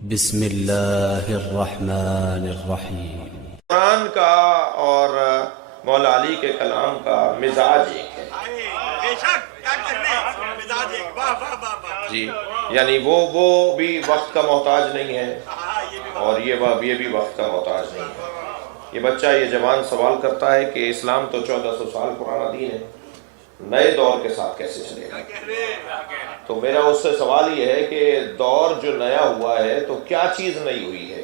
بسم اللہ الرحمن الرحیم۔ قرآن کا اور مولا علی کے کلام کا مزاج ایک ہے جی، یعنی وہ بھی وقت کا محتاج نہیں ہے اور یہ بھی وقت کا محتاج نہیں ہے۔ یہ بچہ یہ جوان سوال کرتا ہے کہ اسلام تو 1400 سال پرانا دین ہے، نئے دور کے ساتھ کیسے چلے گا؟ تو میرا اس سے سوال یہ ہے کہ دور جو نیا ہوا ہے تو کیا چیز نئی ہوئی ہے؟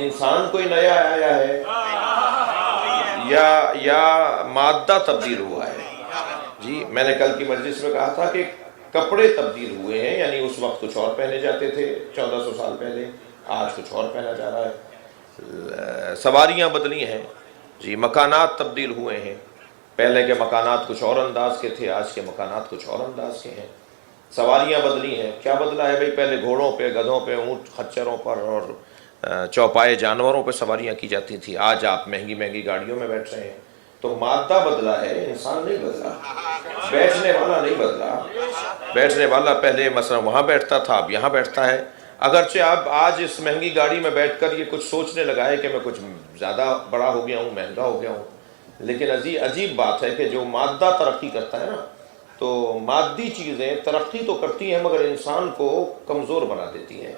انسان کوئی نیا آیا ہے یا مادہ تبدیل ہوا ہے؟ جی، میں نے کل کی مجلس میں کہا تھا کہ کپڑے تبدیل ہوئے ہیں، یعنی اس وقت کچھ اور پہنے جاتے تھے 1400 سال پہلے، آج کچھ اور پہنا جا رہا ہے۔ سواریاں بدلی ہیں جی، مکانات تبدیل ہوئے ہیں، پہلے کے مکانات کچھ اور انداز کے تھے، آج کے مکانات کچھ اور انداز کے ہیں۔ سواریاں بدلی ہیں، کیا بدلا ہے بھئی؟ پہلے گھوڑوں پہ، گدھوں پہ، اونٹ خچروں پر اور چوپائے جانوروں پہ سواریاں کی جاتی تھی، آج آپ مہنگی مہنگی گاڑیوں میں بیٹھ رہے ہیں۔ تو مادہ بدلا ہے، انسان نہیں بدلا، بیٹھنے والا نہیں بدلا۔ بیٹھنے والا پہلے مثلا وہاں بیٹھتا تھا، اب یہاں بیٹھتا ہے، اگرچہ اب آج اس مہنگی گاڑی میں بیٹھ کر یہ کچھ سوچنے لگا ہے کہ میں کچھ زیادہ بڑا ہو گیا ہوں، مہنگا ہو گیا ہوں۔ لیکن عجیب بات ہے کہ جو مادہ ترقی کرتا ہے نا، تو مادی چیزیں ترقی تو کرتی ہیں مگر انسان کو کمزور بنا دیتی ہیں۔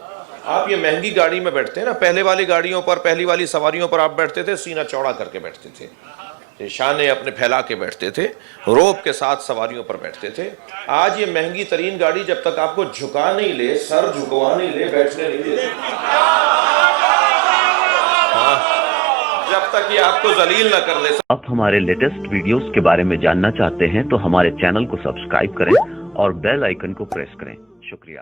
آپ یہ مہنگی گاڑی میں بیٹھتے ہیں نا، پہلے والی گاڑیوں پر، پہلی والی سواریوں پر آپ بیٹھتے تھے، سینہ چوڑا کر کے بیٹھتے تھے، شانے اپنے پھیلا کے بیٹھتے تھے، روب کے ساتھ سواریوں پر بیٹھتے تھے۔ آج یہ مہنگی ترین گاڑی جب تک آپ کو جھکا نہیں لے، سر جھکوا نہیں لے، بیٹھنے نہیں دیتی، جب تک یہ آپ کو ذلیل نہ کر لے۔ آپ ہمارے لیٹسٹ ویڈیوز کے بارے میں جاننا چاہتے ہیں تو ہمارے چینل کو سبسکرائب کریں اور بیل آئیکن کو پریس کریں۔ شکریہ۔